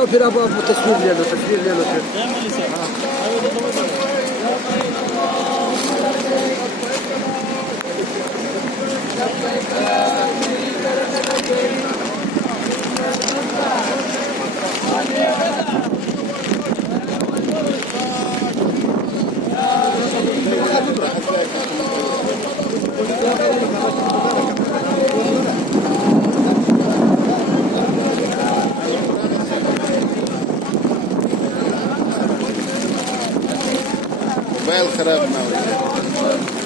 जाओ फिर आप तस्वीर ले लो फिर موبايل خراب معه.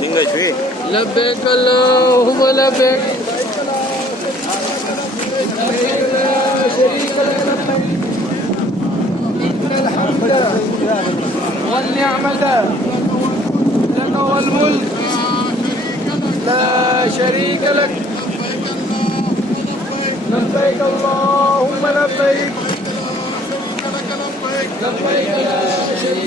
تنقش فيه. لبيك اللهم لبيك لا شريك لك إن الحمد والنعمة لك والملك لا شريك لك لبيك اللهم لبيك لبيك لا شريك